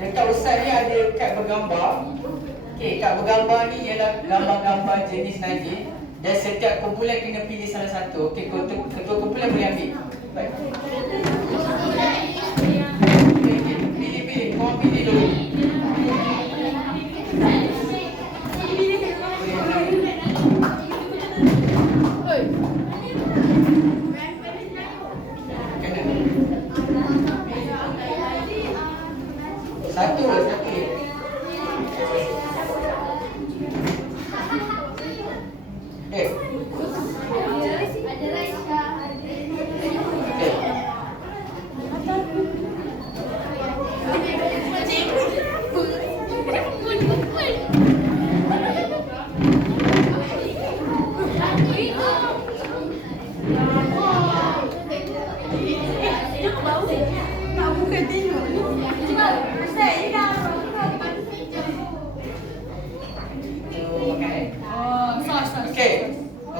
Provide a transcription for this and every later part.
dekat Ustaz ni ada kad bergambar. Okey, kad bergambar ni ialah gambar-gambar jenis najis. Dan setiap kumpulan kena pilih salah satu. Okey, ketua kumpulan boleh ambil. Baik. Pilih. Korang pilih dulu. Satu.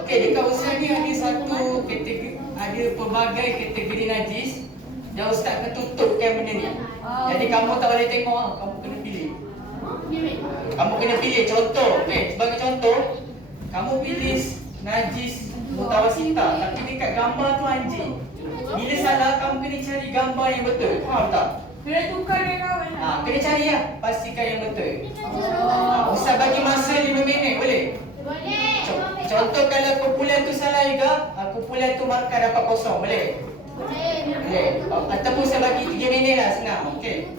Okey, dekat Ustaz ni ada satu kategori, ada pelbagai kategori najis dan Ustaz akan tutupkan benda ni. Jadi kamu tak boleh tengok, kamu kena pilih. Kamu kena pilih contoh. Okey, sebagai contoh, kamu pilih najis mutawasita tapi dekat gambar tu anjing. Bila salah kamu kena cari gambar yang betul. Faham tak? Kena tukar dengan kawan. Kena cari lah, pastikan yang betul. Ustaz bagi masa 5 minit boleh? Boleh. Contoh kalau kumpulan tu salah juga, kumpulan tu markah dapat kosong, boleh? Boleh. Ataupun saya bagi 3 minit lah, senang. Okey.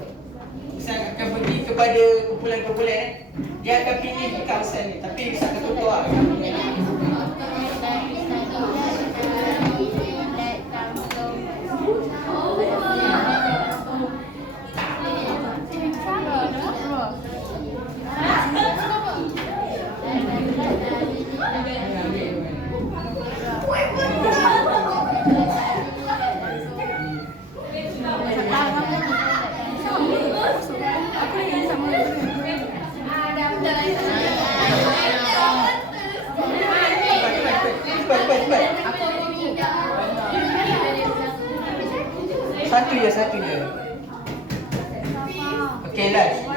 Ustaz akan pergi kepada kumpulan-kumpulan. Dia akan pilih dekat Ustaz ni. Tapi Ustaz akan tutup lah. Satu je. Okey, last.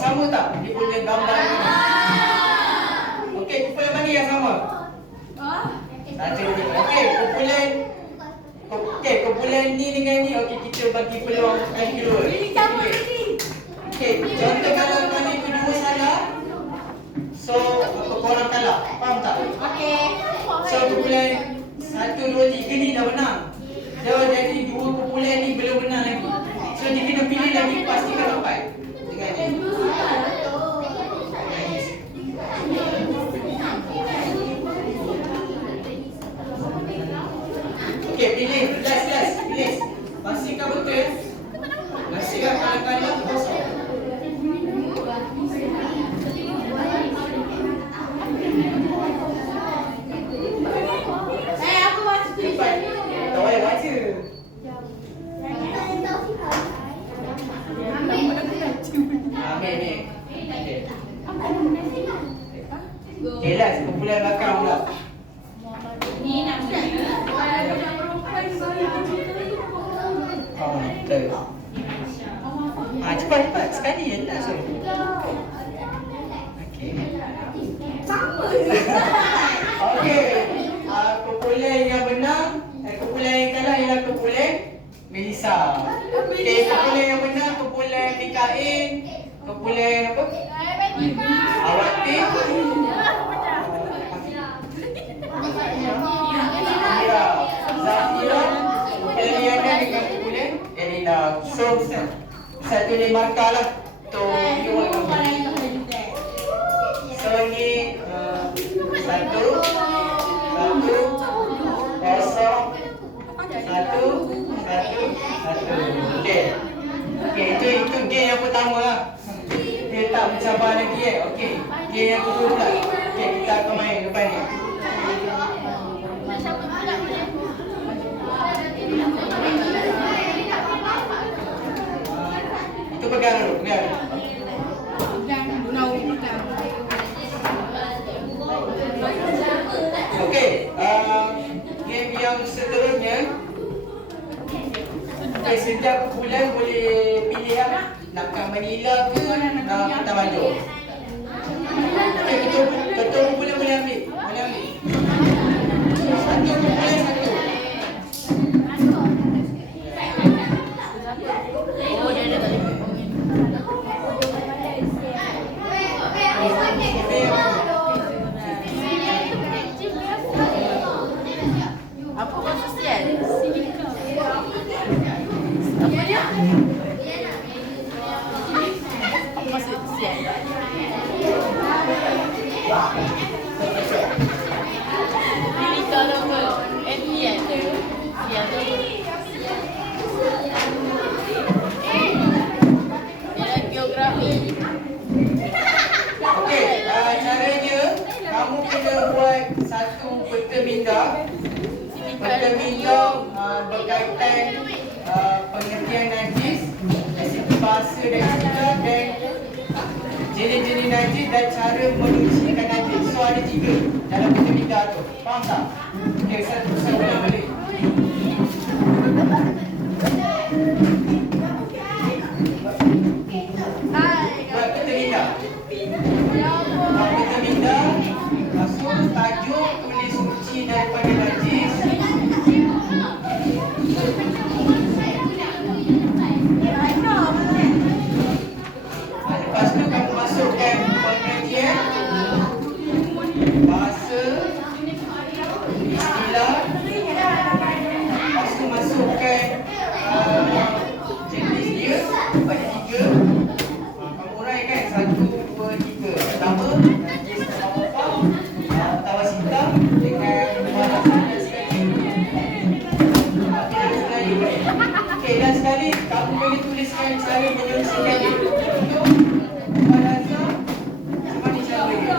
Sama tak dia punya gambar ni? Okey, kumpulan mana yang sama? Satu je. Okey, kumpulan ni dengan ni. Okey, kita bagi peluang kali kedua. Okey, contoh kalau kali kedua salah, so korang kalah. Faham tak? Okey. So kumpulan 1, 2, 3 ni dah menang. Jadi dua kumpulan ni belum menang lagi. So dia kena pilih lagi, pastikan dapat. Okey, pilih. Last. Pilih. Pastikan betul. Pastikan kalah-kalah kosong. Aku baca tulisan ni. Tak boleh baca. Ambil ni. Okey, last. Kumpulan belakang pula. Ni namanya. Betul. Cepat. Sekali je lah. Okey. Sama. Okey. Kumpulan yang menang, kumpulan yang kalah ialah kumpulan Melissa. Okey, kumpulan yang menang kumpulan Mikael, kumpulan apa? Awati. Zafira. Eliana dengan kumpulan Elina. So, satu ni markah lah. So ni satu, kosong, satu. Okey, itu game yang pertama. Dia tak mencabar lagi Okey. Game yang kedua pula. Okey, kita akan main lepas ni. Itu pegang dulu, pegang. Okey, game yang seterusnya. Okey, setiap bulan boleh pilih lah. Nak kat Manila ke nak Kota Baru. Okey, ketua bulan boleh ambil. Boleh ambil. Satu bulan satu. Apa maksud sial? Apa dia? Apa maksud sial? Ini kalau apa? NPN. Sial tu. Dia geografi. Okey, caranya kamu kena buat satu peta minda. Peta minda berkaitan pengertian najis, dari segi bahasa dan istilah dan jenis-jenis najis dan cara menyucikan najis. So ada 3 dalam peta minda tu. Faham tak? Okey, satu balik. Buat peta minda. Kita minda masuk tajuk tulis suci daripada najis. Lepas tu kamu masukkan pengajian, bahasa, istilah. Lepas tu masukkan jenis dia, bagi 3. Kamu uraikan 1, 2, 3. Pertama, najis tawasita dengan okey, dan sekali kamu boleh tuliskan cara menyucikan dia. Untuk Mubalazah, macam mana cara dia?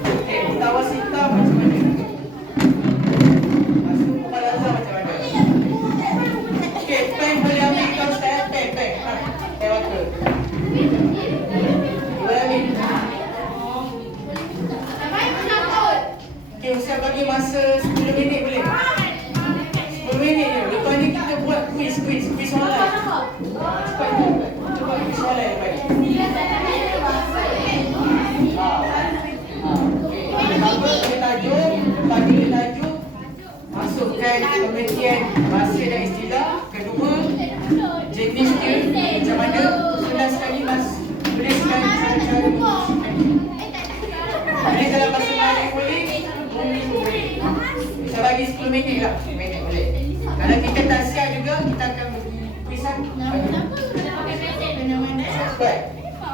Okey, tawasita macam mana? Lepas tu Mubalazah macam mana? Okey, pen boleh ambil kau style pen. Pen water. Boleh ambil. Okey, Ustaz bagi masa 10 minit boleh? 10 minit je. Lepas ni kita buat quiz online. Cepat. Cuba quiz online lepas ni. Okey. Tajuk. Masukkan pengertian bahasa dan istilah. Kedua, jenis dia macam mana. Sudah sekali tuliskan cara-cara menyucikan. Boleh dalam bahasa Melayu boleh, bumi boleh. Bisa bagi 10 minit lah. 10 minit boleh. Kalau kita tak siap juga, kita akan bagi quizan. Cepat.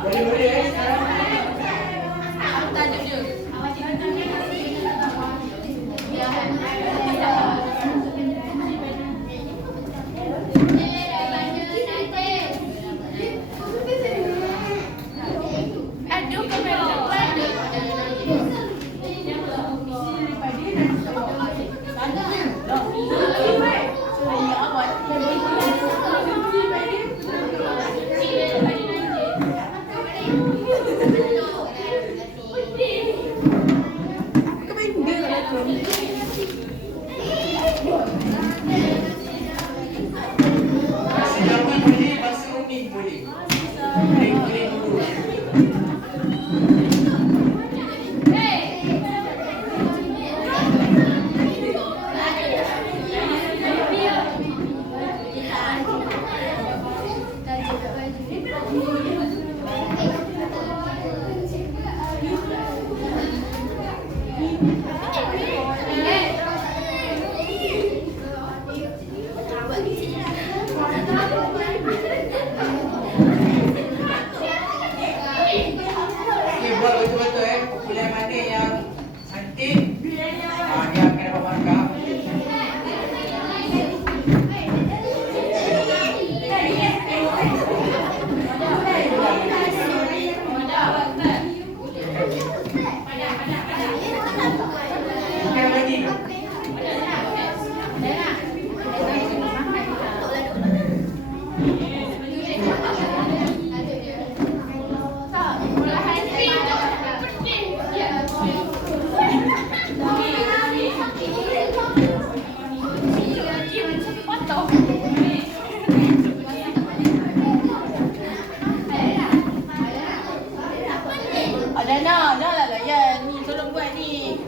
Boleh sekarang. Tajuk dia. Ada nak lah layan ni, tolong buat ni.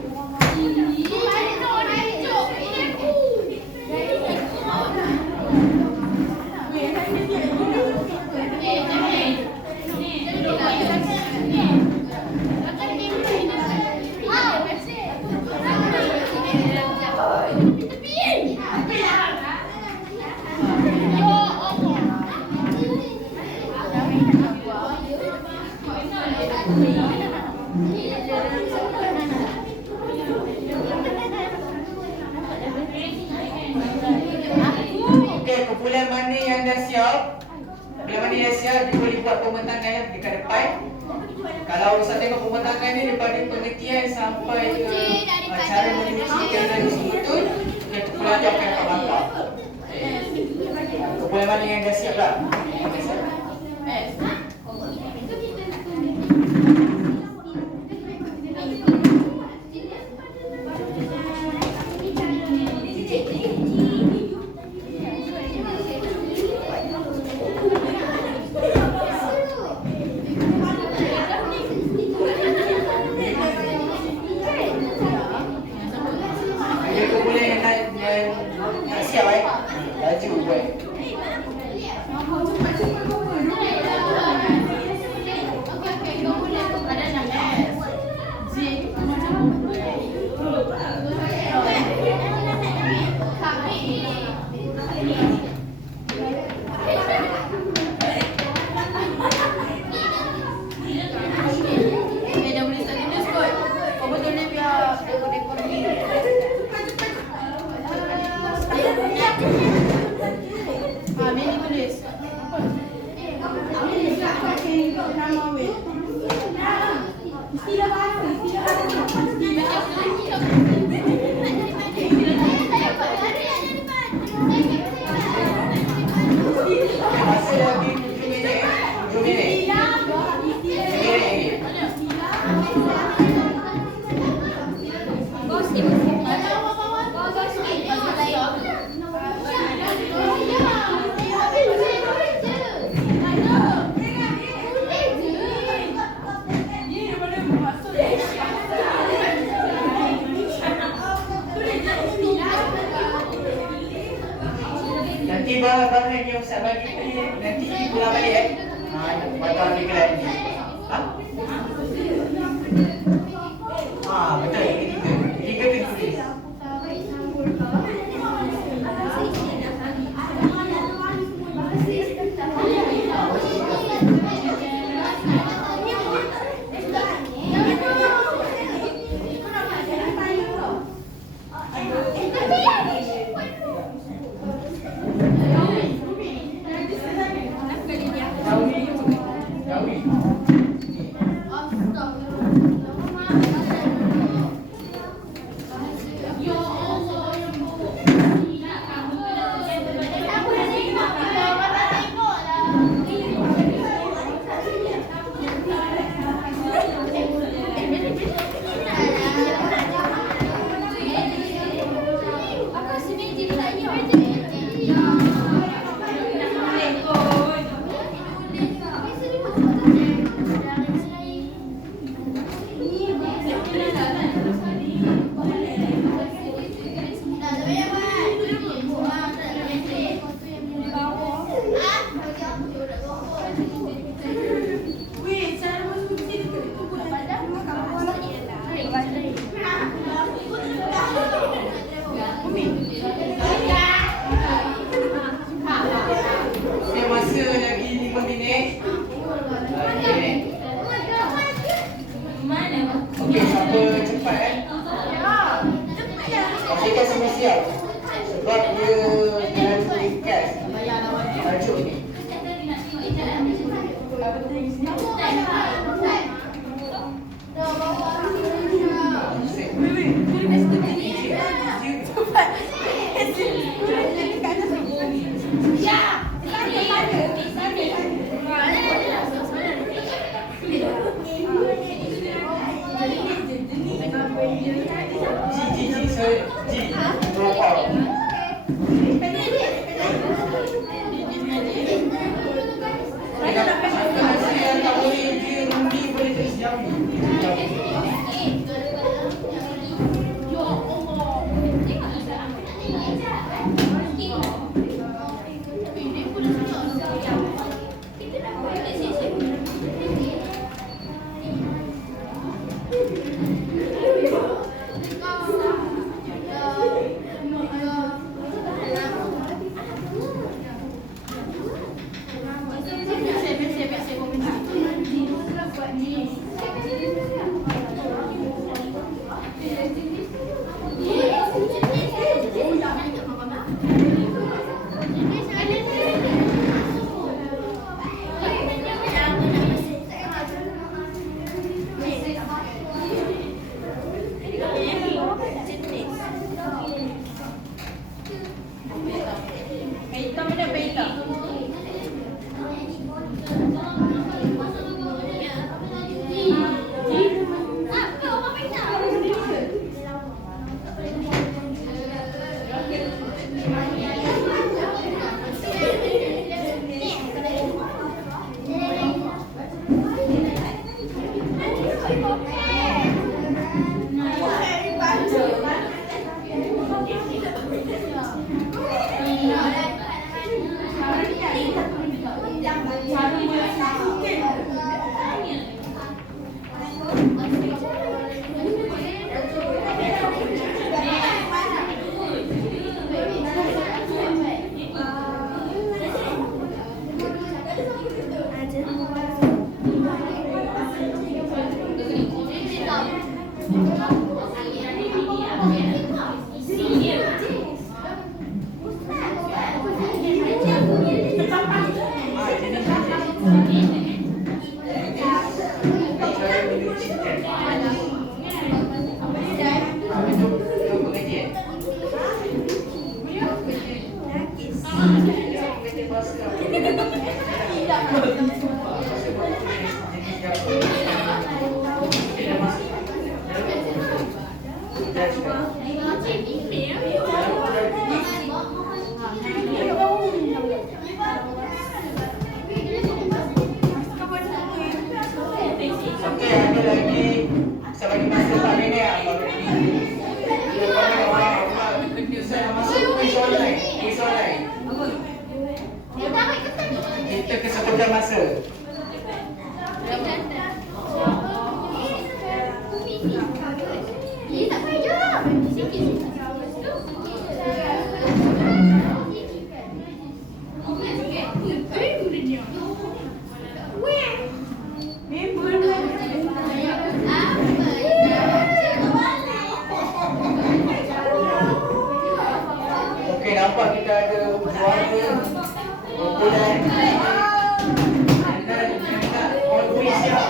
Okey, kumpulan mana yang dah siap? Kumpulan mana yang siap, dia boleh buat pembentangan dekat depan. Kalau saya tengok pembentangan ni daripada pengertian sampai ke cara menyusun dan betul, kita pelajar akan kat belakang. Kumpulan mana yang dah siap lah? Nak siap laju buat. Dah boleh start tulis kot. Kau betul ni biar dekor-dekor ni. Meli tulis. Masa lagi 7 minit. 7 minit. 7 minit lagi. Nanti bahan-bahan yang Ustaz bagi tadi nanti pulang balik Batal di kelas ni. Betul, yang ketiga. Ketiga tu tulis. Masa lagi 5 minit. Okey, siapa cepat pastikan semua siap. Sebab dia terlalu ringkas tajuk ni. Ya. Okey, ada lagi sebagi masa tak nenek baru masuk kuis online. Kita kesempatan masa. Okey, nampak kita ada juara kumpulan all quiz siap.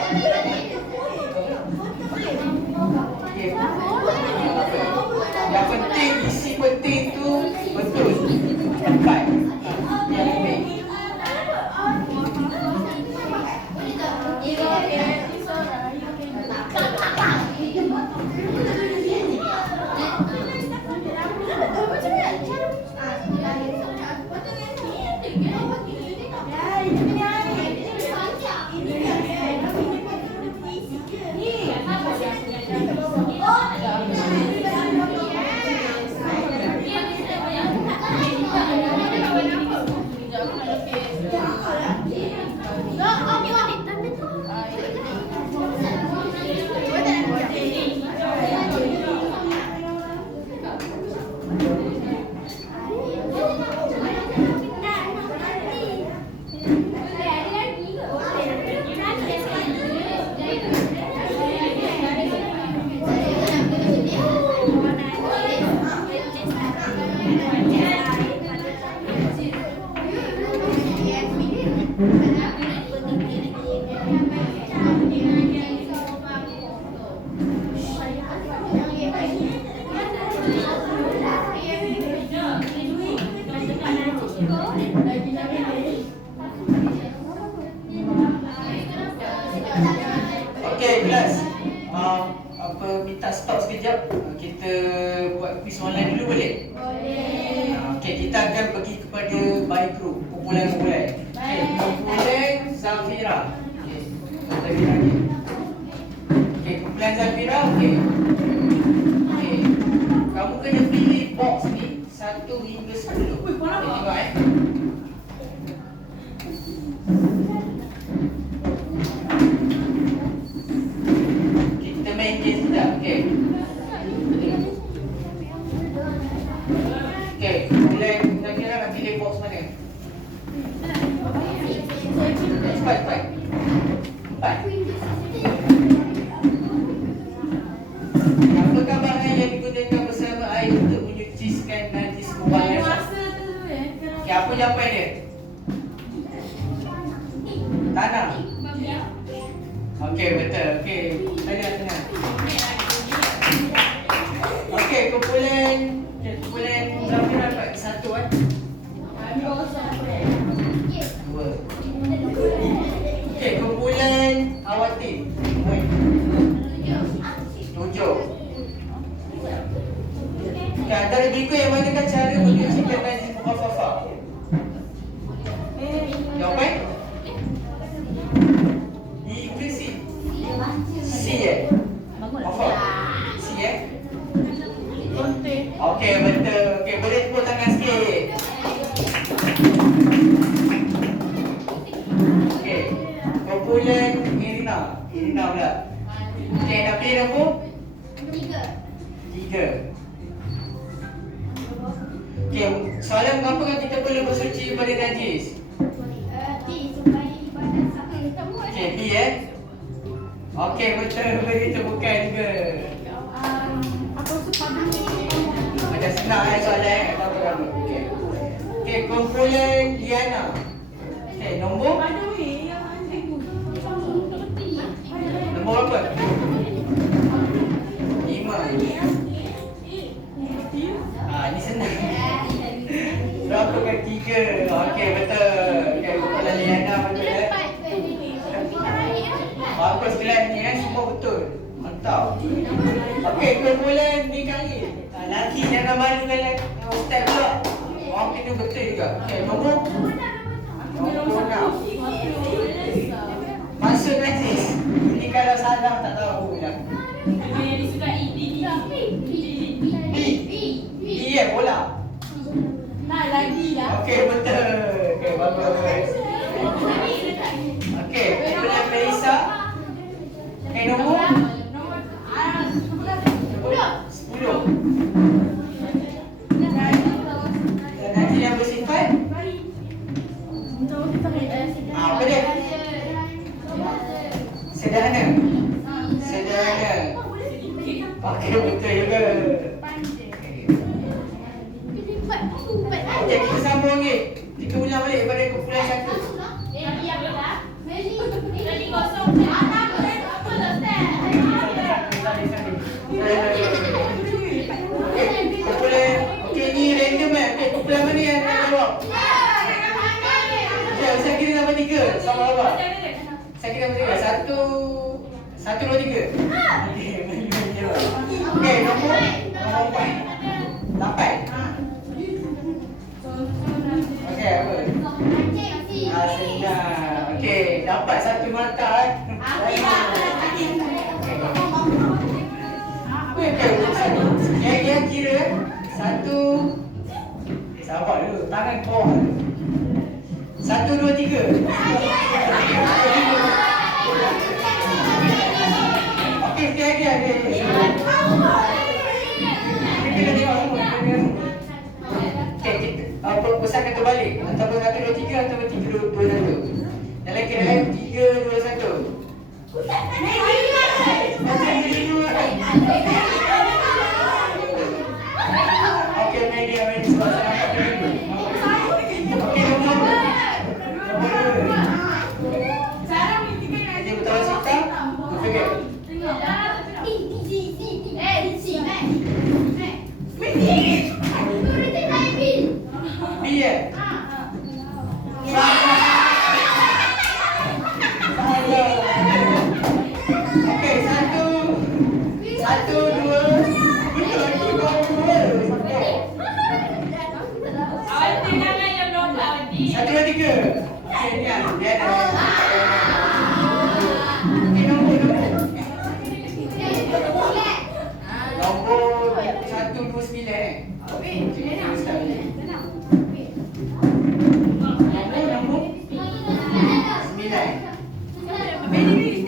Okey. Yang penting, isi penting tu betul. Tepat. Yang penting. Okey, kelas. Minta stop sekejap. Kita buat quiz online dulu boleh? Boleh. Okey, kita akan pergi kepada by group, kumpulan-kumpulan. Okey, kumpulan Zafira. Okey. Zafira ni. Okey, kumpulan Zafira, okey. Okey. Kamu kena pilih box ni 1 hingga 10. Okey, tengok Kita main game sekejap, okey. Okey, kumpulan Zafira nak pilih box mana? Cepat. 4. Apakah bahan yang digunakan bersama air untuk menyucikan najis kumpulan? Okey, apa jawapan dia? Tanah. Okey, betul. Okey, tenang. Okey, kumpulan Zafira dapat 1 kan? 2. kumpulan Irina. Irina pula. Okay, nak pilih nombor? 3. Okay, soalan mengapa kan kita perlu bersuci daripada najis? Okay, B Okay, betul. Begitu bukan juga. Macam senang soalan apa-apa. Okay. Okay, kumpulan Diana. Okay, nombor? Nombor apa? 5. Ni senang. Berapa kan 3? Okey, betul. Okay, kumpulan Diana betul Bagus kelas ni semua betul. Mantap. Okey, kumpulan ni kali. Lelaki jangan malu dengan ustaz pula. Orang itu betul juga. Okey, nombor? Nombor 6. Masuk najis. Ini kalau salah tak tahu lah. B bola. Okey, betul. Okey, bagus. Okey, kumpulan Melissa. Okey, nombor? 10. Nanti yang bersifat? Apa dia? Sederhana. Sederhana. Okey, betul juga. Okey, kita sambung lagi. Kita ulang balik pada kumpulan 1. Okey, ni random Okey, kumpulan mana yang nak jawab? Okey, saya kira nombor 3. Sama apa? Saya kira nombor 3. 1, 2, 3. Okey, nombor 4. 8. Okey, apa? Senang. Okey, dapat 1 markah Yang kira 1. Sabar dulu, tangan bawah. 1, 2, 3. Okey, sekali. Kita tengok semua. Okey, pusatkan terbalik. Ataupun 1, 2, 3 ataupun 3, 2, 1. Dalam kiraan 3, 2, 1. Okey, media sebab saya nampak dulu. Okey, nombor. Ini betul Sita? Okey. B Okey, 1, 2. Satu, dua, 3. Okey, ni dia ada. Okey, nombor. Nombor 129. Okey, nombor 9. Okey,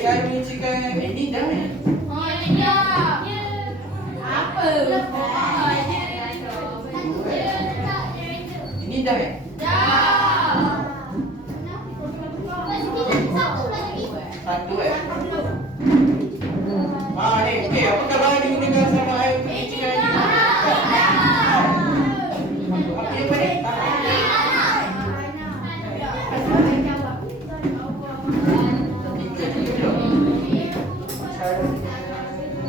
cara menyucikan ini dah. Ini dah Satu ni, okey, apakah bahan digunakan sama air untuk menyucikan ini? Okey, apa ni?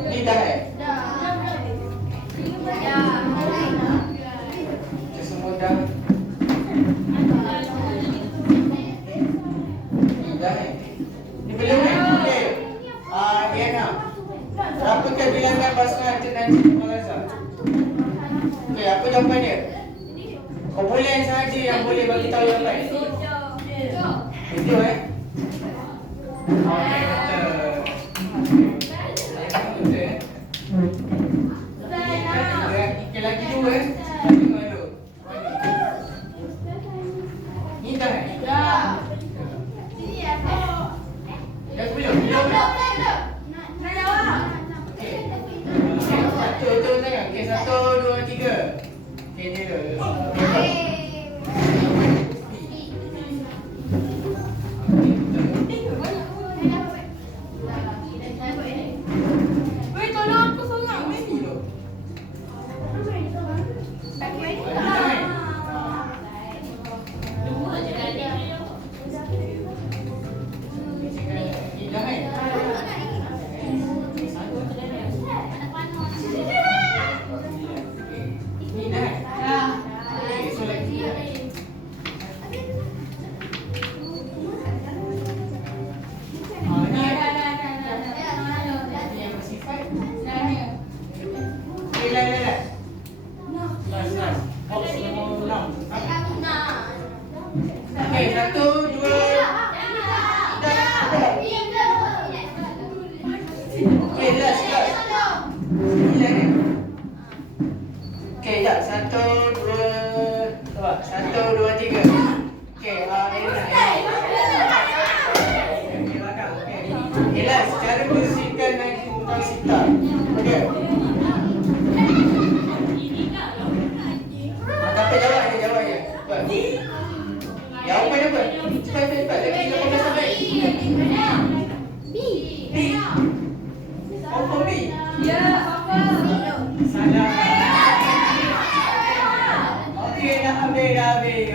Ni dah semua dah. Ni belum okey. Diana. Berapakah bilangan basuhan najis Malaza? Okey, apa jawapan dia? Kumpulan sahaja yang boleh bagi tahu jawapan. Betul Okey, betul. Okey, lagi 2 Ni dah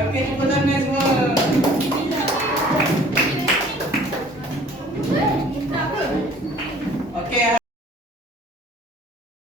Okey, jumpa lagi.